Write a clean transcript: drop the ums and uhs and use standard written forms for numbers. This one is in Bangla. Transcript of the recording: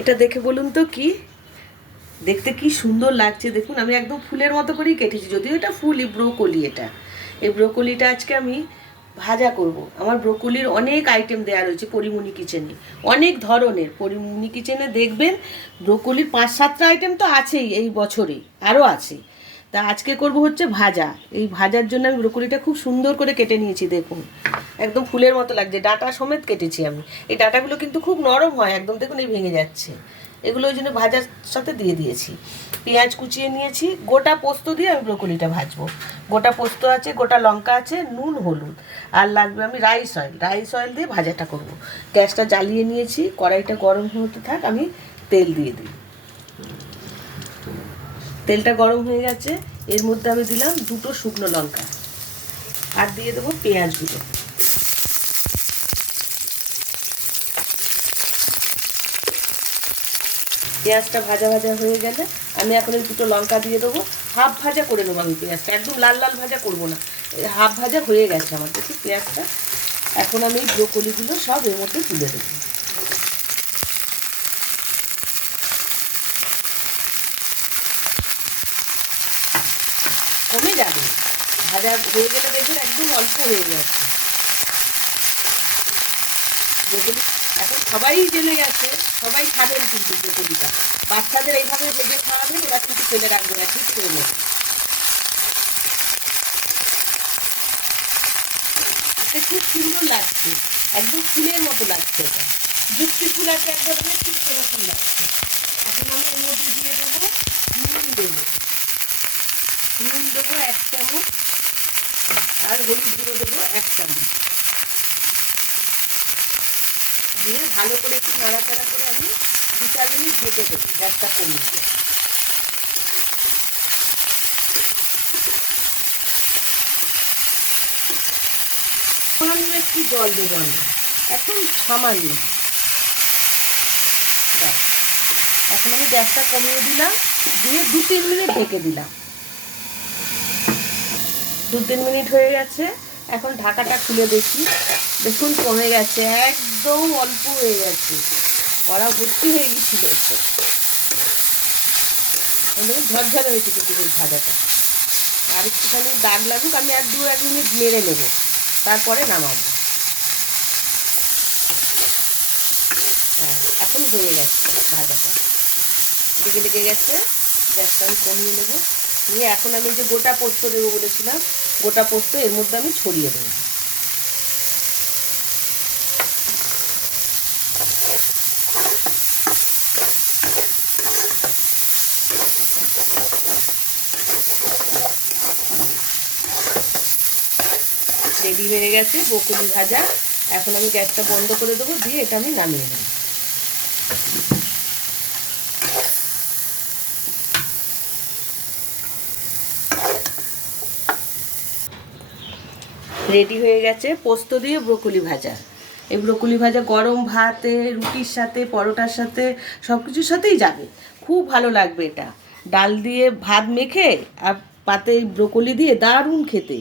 এটা দেখে বলুন তো কি দেখতে কি সুন্দর লাগছে। দেখুন আমি একদম ফুলের মতো করেই কেটেছি, যদিও এটা ফুলই, ব্রোকলি। এটা এই ব্রোকলিটা আজকে আমি ভাজা করব। আমার ব্রোকলির অনেক আইটেম দেওয়া রয়েছে পরিমণি কিচেনে, অনেক ধরনের। পরিমণি কিচেনে দেখবেন ব্রোকলির 5-7টা আইটেম তো আছেই, এই বছরে আরও আছে। তা আজকে করব হচ্ছে ভাজা। এই ভাজার জন্য আমি ব্রোকলিটা খুব সুন্দর করে কেটে নিয়েছি। দেখুন একদম ফুলের মতো লাগছে, ডাঁটা সমেত কেটেছি আমি। এই ডাঁটাগুলো কিন্তু খুব নরম হয় একদম, দেখুন এই ভেঙে যাচ্ছে। এগুলো ওই জন্য ভাজার সাথে দিয়ে দিয়েছি। পেঁয়াজ কুচিয়ে নিয়েছি, গোটা পোস্ত দিয়ে আমি ব্রোকলিটা ভাজবো। গোটা পোস্ত আছে, গোটা লঙ্কা আছে, নুন হলুদ, আর লাগবে আমি রাইস অয়েল দিয়ে ভাজাটা করব। গ্যাসটা জ্বালিয়ে নিয়েছি, কড়াইটা গরম হতে থাক, আমি তেল দিয়ে দিই। তেলটা গরম হয়ে গেছে, এর মধ্যে আমি দিলাম 2টো শুকনো লঙ্কা, আর দিয়ে দেবো পেঁয়াজগুলো। পেঁয়াজটা ভাজা ভাজা হয়ে গেলে আমি এখন এই 2টো লঙ্কা দিয়ে দেবো। হাফ ভাজা করে নেবো আমি পেঁয়াজটা, একদম লাল লাল ভাজা করবো না। হাফ ভাজা হয়ে গেছে আমার, দেখি পেঁয়াজটা। এখন আমি এই ব্রোকলিগুলো সব এর মধ্যে তুলে দেবো। কমে যাবে, ভাজা হয়ে গেলে দেখবেন একদম অল্প হয়ে যাচ্ছে ব্রোকলি। এখন সবাই জেনে গেছে, সবাই খাবেন কিন্তু ব্রোকলিটা। বাচ্চাদের এইভাবে ভেজে খাওয়াবেন, ওরা কিন্তু ফেলে রাখবে না, ঠিক করে নেবে। এটা খুব সুন্দর লাগছে, একদম ফুলের মতো লাগছে। এটা যুক্তি ফুল আছে এক ধরনের, ঠিক সেরকম লাগছে। এখন আমি এর মধ্যে দিয়ে দেবো নুন। দেবো 1 চামচ, আর হলুদ গুঁড়ো দেবো 1 চামচ। দিয়ে ভালো করে একটু নাড়াচাড়া করে আমি 2-4 মিনিট ঢেকে দেবো, গ্যাসটা কমিয়ে দিয়ে। সামান্য একটু জল দেবো আমি, একদম সামান্য। এখন আমি গ্যাসটা কমিয়ে দিলাম, দিয়ে 2-3 মিনিট ঢেকে দিলাম। 2-3 মিনিট হয়ে গেছে, এখন ঢাকাটা খুলে দেখি। দেখুন কমে গেছে, একদম অল্প হয়ে গেছে, কড়া ভর্তি হয়ে গেছিল। ঝরঝরে হয়েছে কিন্তু বেশ ভাজাটা। আর একটুখানি দাগ লাগুক, আমি আর 2-1 মিনিট নেড়ে নেবো, তারপরে নামাবো। হ্যাঁ, এখন হয়ে গেছে ভাজাটা, লেগে লেগে গেছে। গ্যাসটা আমি কমিয়ে নেবো, নিয়ে এখন আমি যে গোটা পোস্ত দেবো বলেছিলাম, গোটা পোস্ত এর মধ্যে আমি ছড়িয়ে দেবো। রেডি হয়ে গেছে ব্রোকলি ভাজা। এখন আমি গ্যাসটা বন্ধ করে দেবো, দিয়ে এটা আমি নামিয়ে নেব। রেডি হয়ে গেছে পোস্ত দিয়ে ব্রোকলি ভাজা। এই ব্রোকলি ভাজা গরম ভাতে, রুটির সাথে, পরোটার সাথে, সব কিছুর সাথেই যাবে, খুব ভালো লাগবে এটা। ডাল দিয়ে ভাত মেখে আর পাতে ব্রোকলি দিয়ে দারুণ খেতে।